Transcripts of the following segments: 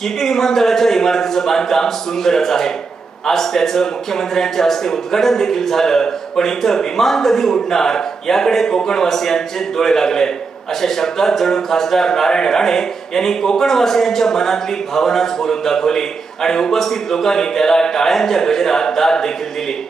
चिपी विमानतळाच्या इमारतीचं बांधकाम सुंदरच आहे. आज त्याचं मुख्यमंत्र्यांच्या हस्ते उद्घाटन देखील झालं पण इथं विमान कधी उडणार याकडे कोकणवासियांचे डोळे लागले. अशा शब्दात जणू खासदार नारायण राणे यांनी कोकणवासियांच्या मनातली भावनाच बोलून दाखवली आणि उपस्थित लोकांनी त्याला टाळ्यांच्या गजरात दाद देखील दिली.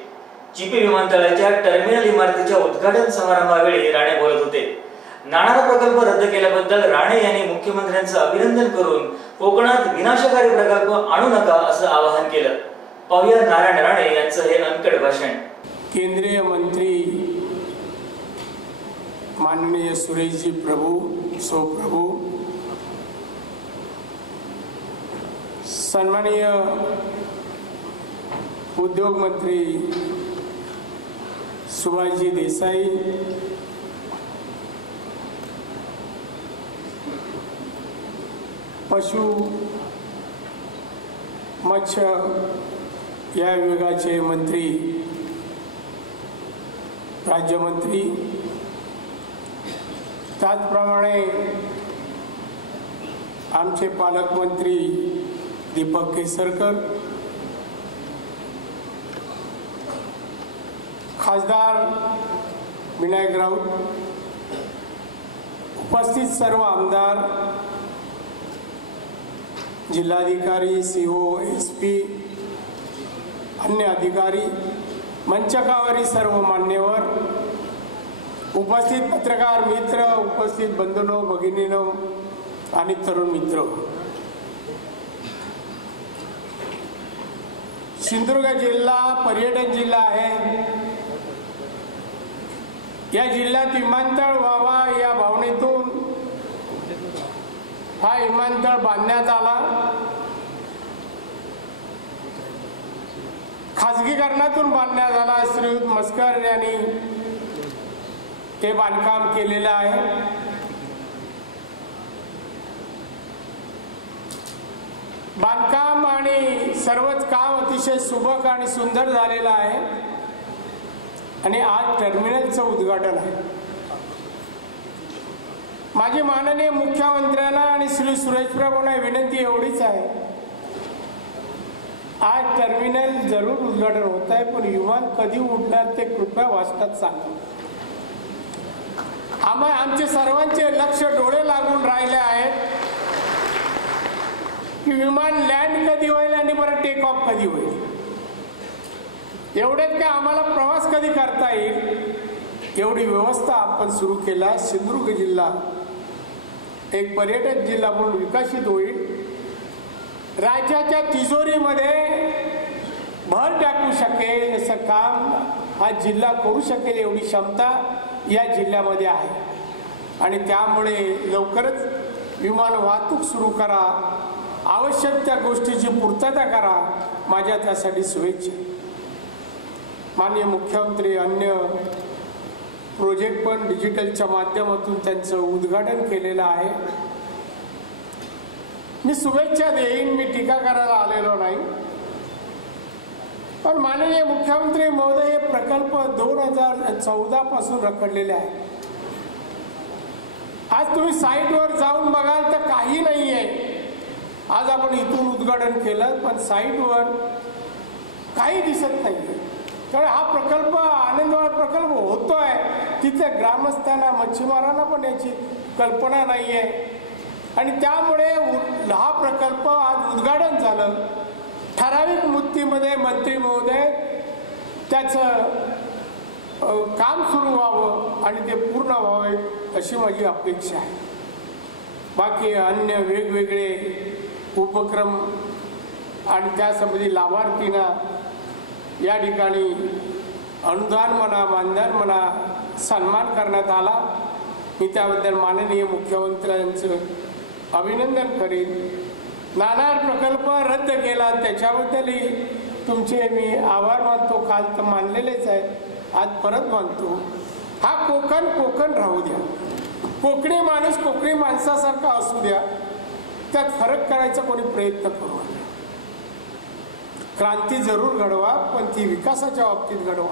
चिपी विमानतळाच्या टर्मिनल इमारतीच्या उद्घाटन समारंभावेळी राणे बोलत होते. नाणार प्रकल्प रद्द केल्याबद्दल राणे यांनी मुख्यमंत्र्यांचं अभिनंदन करून कोकणात विनाशकारी प्रकल्प आणू नका असं आवाहन केलं. पाहुया नारायण राणे यांचं हे अनकट भाषण. केंद्रीय मंत्री माननीय सुरेशजी प्रभू सो प्रभू सन्माननीय उद्योग मंत्री सुभाषजी देसाई पशु मत्स्य या विभागाचे मंत्री राज्यमंत्री. त्याचप्रमाणे आमचे पालकमंत्री दीपक केसरकर. खासदार विनायक राऊत. उपस्थित सर्व आमदार जिल्हाधिकारी सी ओ एस पी अन्य अधिकारी मंचकावरील सर्व मान्यवर उपस्थित पत्रकार मित्र उपस्थित बंधुनो भगिनीनो आणि तरुण मित्र सिंधुदुर्ग जिल्हा पर्यटन जिल्हा आहे या जिल्ह्यात विमानतळ व्हावा या भावनेतून हा विमानतळ बांधण्यात आला. खाजगीकरणातून बांधण्यात आला श्रीयुत मस्कर यांनी ते बांधकाम केलेलं आहे. बांधकाम आणि सर्वच काम अतिशय सुबक आणि सुंदर झालेलं आहे. आणि आज टर्मिनलचं उद्घाटन आहे. माझी माननीय मुख्यमंत्र्यांना आणि श्री सुरेश प्रभूंना विनंती एवढीच आहे. आज टर्मिनल जरूर उद्घाटन होत आहे पण विमान कधी उडणार ते कृपया वाचतात सांगा. आम्हा आमचे सर्वांचे लक्ष डोळे लागून राहिले आहेत की विमान लँड कधी होईल आणि बरं टेक ऑफ कधी होईल. एवढ्यात काय आम्हाला प्रवास कधी करता येईल एवढी व्यवस्था आपण सुरू केला सिंधुदुर्ग जिल्हा एक पर्यटक जिल्हा म्हणून विकसित होईल. राज्याच्या तिजोरीमध्ये भर टाकू शकेल असं काम हा जिल्हा करू शकेल एवढी क्षमता या जिल्ह्यामध्ये आहे. आणि त्यामुळे लवकरच विमान वाहतूक सुरू करा. आवश्यक त्या गोष्टीची पूर्तता करा. माझ्या त्यासाठी शुभेच्छा. माननीय मुख्यमंत्री अन्य प्रोजेक्ट पण डिजिटलच्या माध्यमातून त्यांचं उद्घाटन केलेलं आहे. मी शुभेच्छा देईन मी टीका करायला आलेलो नाही. पण माननीय मुख्यमंत्री महोदय हे प्रकल्प दोन हजार चौदा पासून रखडलेले आहे आज तुम्ही साईटवर जाऊन बघाल तर काही नाही आहे आज आपण इथून उद्घाटन केलं पण साईटवर काही दिसत नाही त्यामुळे हा प्रकल्प आनंदवाळ प्रकल्प होतोय. तिथे ग्रामस्थांना मच्छीमारांना पण याची कल्पना नाही आहे आणि त्यामुळे हा प्रकल्प आज उद्घाटन झालं. ठराविक मुदतीमध्ये मंत्री महोदय त्याचं काम सुरू व्हावं आणि ते पूर्ण व्हावे अशी माझी अपेक्षा आहे. बाकी अन्य वेगवेगळे उपक्रम आणि त्यासंबंधी लाभार्थींना या ठिकाणी अनुदान म्हणा मानधन म्हणा सन्मान करण्यात आला. मी त्याबद्दल माननीय मुख्यमंत्र्यांचं अभिनंदन करीन. नाणार प्रकल्प रद्द केला. त्याच्याबद्दलही तुमचे मी आभार मानतो. काल तर मानलेलेच आहेत. आज परत मानतो. हा कोकण कोकण राहू द्या. कोकणी माणूस कोकणी माणसासारखा असू द्या. त्यात फरक करायचा कोणी प्रयत्न करू नये क्रांती जरूर घडवा पण ती विकासाच्या बाबतीत घडवा.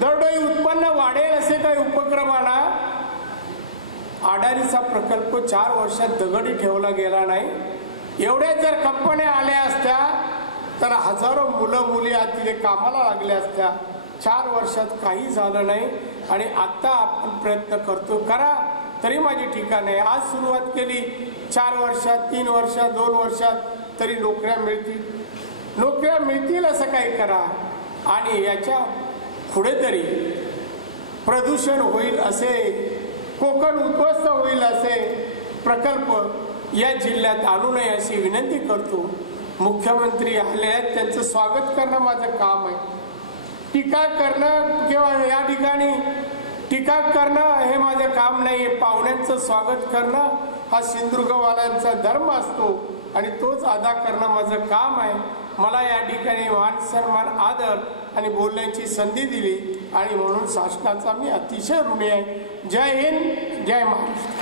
दरडोई उत्पन्न वाढेल असे काही उपक्रमांना आडारीचा प्रकल्प चार वर्षात दगडी ठेवला गेला नाही. एवढ्या जर कंपन्या आल्या असत्या तर हजारो मुलं मुली आज तिथे कामाला लागल्या असत्या. चार वर्षात काही झालं नाही आणि आत्ता आपण प्रयत्न करतो. करा तरी माझी ठिकाण आहे आज सुरुवात केली. चार वर्षात तीन वर्षात दोन वर्षात तरी नोकऱ्या मिळतील. नोकऱ्या मिळतील असं काही करा. आणि याच्यापुढे तरी प्रदूषण होईल असे कोकण उद्ध्वस्त होईल असे प्रकल्प या जिल्ह्यात आणू नये अशी विनंती करतो. मुख्यमंत्री आले आहेत त्यांचं स्वागत करणं माझं काम आहे. टीका करणं किंवा या ठिकाणी टीका करणं हे माझं काम नाही पाहुण्यांचं स्वागत करणं हा सिंधुदुर्गवाल्यांचा धर्म असतो आणि तोच अदा करणं माझं काम आहे. मला या ठिकाणी मान सन्मान आदर आणि बोलण्याची संधी दिली आणि म्हणून शासनाचा मी अतिशय ऋणी आहे. जय हिंद जय महाराष्ट्र.